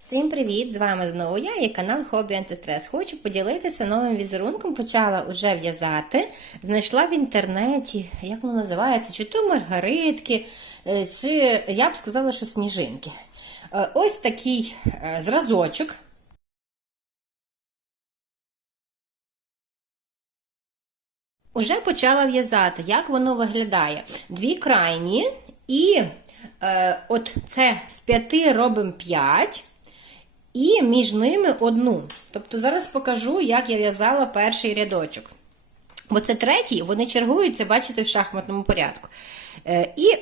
Всім привіт! З вами знову я і канал Хобі Антистрес. Хочу поділитися новим візерунком. Почала вже в'язати. Знайшла в інтернеті, як воно називається, чи то маргаритки, е, чи я б сказала, що сніжинки. Е, Ось такий е, зразочок. Уже почала в'язати, як воно виглядає. Дві крайні, і е, от це з п'яти робимо п'ять, і між ними одну. Тобто зараз покажу, як я в'язала перший рядочок. Бо це третій, вони чергуються, бачите, в шахматному порядку. Е, і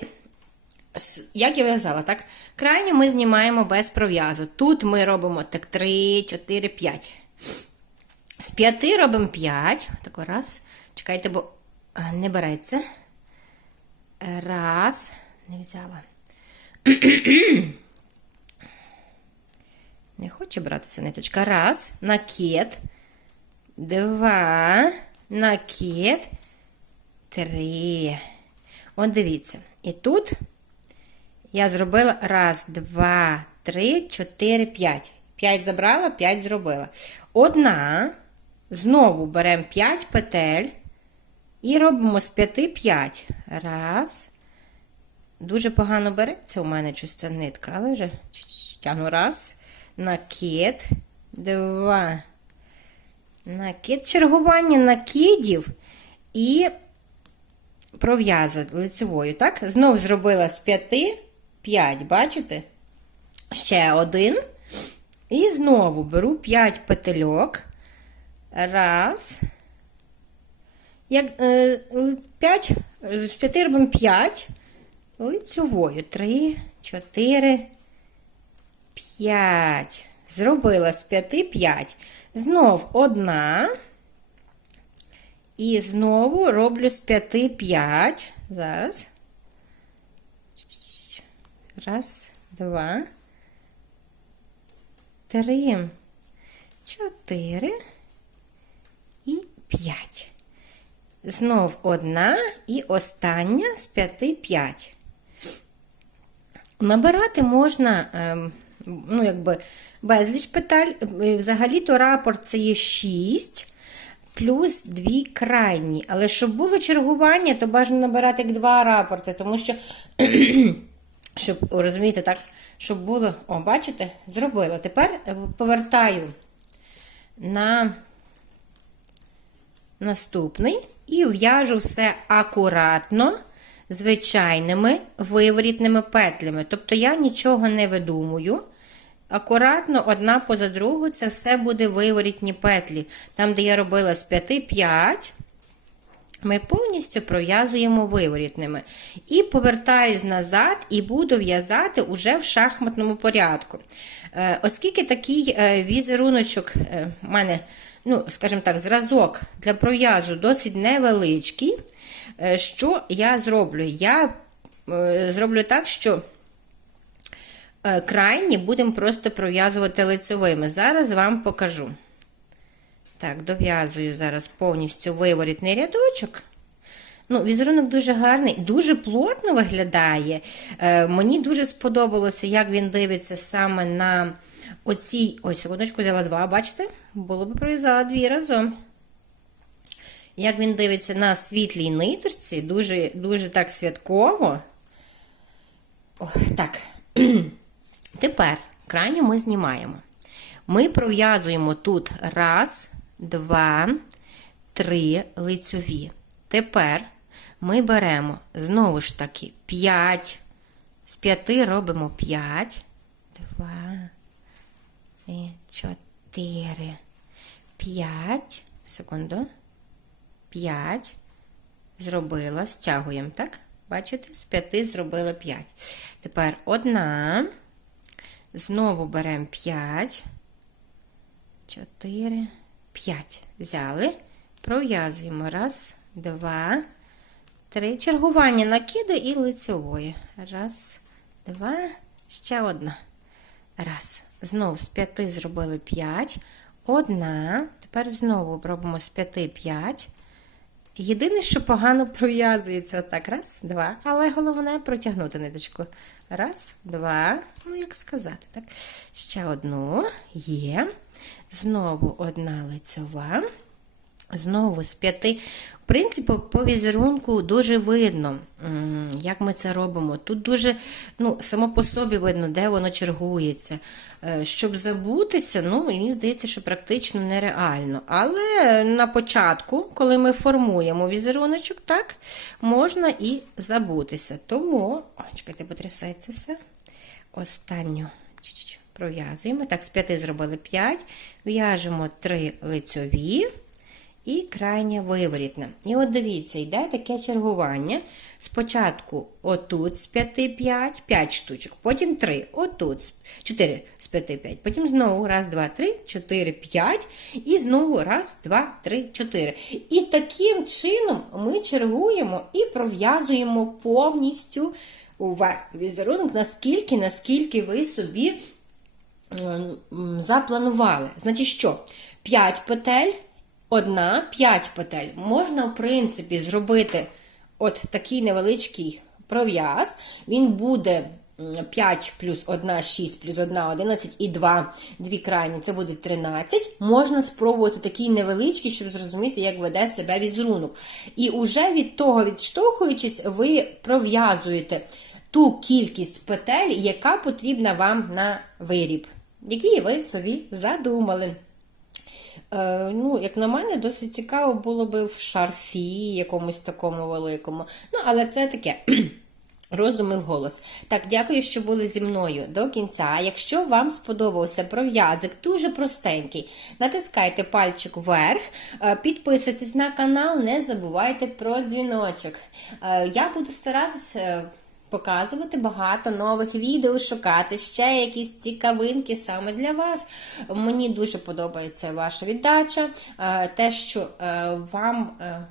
як я в'язала, так? Крайню ми знімаємо без пров'язу. Тут ми робимо так 3, 4, 5. З п'яти робимо 5. Тако раз. Чекайте, бо е, не береться. Раз. Не взяла. Хоче братися ниточка. Раз. Накид. Два. Накид. Три. От дивіться. І тут я зробила раз, два, три, чотири, п'ять. П'ять забрала, п'ять зробила. Одна. Знову беремо 5 петель і робимо з 5 5. Раз. Дуже погано береться у мене щось ця нитка, але вже тягну раз. Накид. Два. Накид. Чергування накидів і пров'язати лицевою. Так? Знов зробила з 5 5, бачите? Ще один. І знову беру 5 петельок. Раз. Як, е, п'ять, з п'яти робимо 5. Лицьовою. 3, 4, 5. Зробила з 5 5. Знов одна. І знову роблю з 5 5. Зараз. Раз, два, три, чотири і п'ять. Знов одна і остання з п'яти п'ять. Набирати можна, ем, ну, якби, безліч петель. Е, Взагалі-то рапорт це є 6 плюс дві крайні. Але щоб було чергування, то бажано набирати як два рапорти, тому що, щоб, розумієте, так, щоб було, о, бачите, зробила. Тепер е, повертаю на наступний і в'яжу все акуратно, звичайними виворітними петлями. Тобто я нічого не видумую. Акуратно, одна поза другу, це все буде виворітні петлі. Там, де я робила з 5-5, ми повністю пров'язуємо виворітними. І повертаюсь назад і буду в'язати уже в шахматному порядку. Е, Оскільки такий е, візеруночок е, у мене, ну, скажімо так, зразок для пров'язу досить невеличкий, е, що я зроблю? Я е, зроблю так, що е, крайні будемо просто пров'язувати лицевими. Зараз вам покажу. Так, дов'язую зараз повністю виворітний рядочок. Ну, Візерунок дуже гарний, дуже плотно виглядає. Е, мені дуже сподобалося, як він дивиться саме на оцій. Ось, секундочку, взяла два, бачите? Було б пров'язала дві разом. Як він дивиться на світлій ниточці, дуже дуже так святково. О, так. Тепер крайню ми знімаємо. Ми пров'язуємо тут раз, два, три лицьові. Тепер ми беремо знову ж таки 5. З 5 робимо 5, 2, 4, 5. Секунду. 5. Зробила, стягуємо, так? Бачите? З 5 зробила 5. Тепер одна. Знову беремо 5, 4, 5. Взяли, пров'язуємо. Раз, два, три. Чергування накиду і лицьової. Раз, два, ще одна. Раз. Знову з 5 зробили 5. Одна. Тепер знову робимо з 5 5. Єдине, що погано пров'язується. Отак, раз, два. Але головне протягнути ниточку. Раз, два. Ну, як сказати, так? Ще одну. Є. Знову одна лицьова. Знову з п'яти. В принципі, по візерунку дуже видно, як ми це робимо. Тут дуже, ну, само по собі видно, де воно чергується. Е, Щоб забутися, ну, мені здається, що практично нереально. Але на початку, коли ми формуємо візеруночок, так, можна і забутися. Тому, О, чекайте, потрясається все. Останню пров'язуємо. Так, з п'яти зробили 5, в'яжемо 3 лицьові і крайнє виворітне. І от дивіться, йде таке чергування. Спочатку отут з 5 5, 5 штучок, потім 3, отут 4 з 5 5, потім знову раз, два, три, 4, 5, і знову раз, два, три, 4. І таким чином ми чергуємо і пров'язуємо повністю візерунок, наскільки, наскільки ви собі м, м, запланували. Значить, що? 5 петель, одна, 5 петель. Можна, в принципі, зробити от такий невеличкий пров'яз. Він буде 5 плюс 1, 6 плюс 1, 11 і 2, дві крайні, це буде 13. Можна спробувати такий невеличкий, щоб зрозуміти, як веде себе візерунок. І уже від того, відштовхуючись, ви пров'язуєте ту кількість петель, яка потрібна вам на виріб, який ви собі задумали. Е, ну, як на мене, досить цікаво було би в шарфі якомусь такому великому. Ну, але це таке. Роздуми в голос. Так, дякую, що були зі мною до кінця. Якщо вам сподобався пров'язик, дуже простенький, натискайте пальчик вверх, е, підписуйтесь на канал, не забувайте про дзвіночок. Е, Я буду старатися. Показувати багато нових відео, шукати ще якісь цікавинки саме для вас. Мені дуже подобається ваша віддача, е, те, що е, вам е,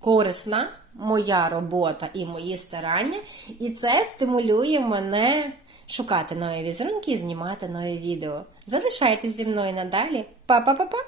корисна моя робота і мої старання, і це стимулює мене шукати нові візерунки і знімати нові відео. Залишайтесь зі мною надалі. Па-па-па-па!